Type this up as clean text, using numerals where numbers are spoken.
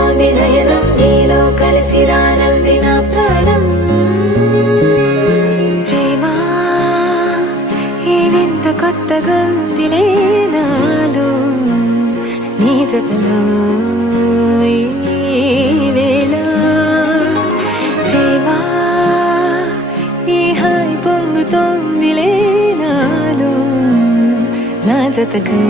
పొంగుతోంది నయనం నీలో కలిసి రానంది నా ప్రాణం ప్రేమ ఈ వింత కొత్తగా ఉందిలే నాలో నీ జతలో ఈ వేళ ప్రేమ ఈ హాయి పొంగుతోందిలే నాలో నా జతకై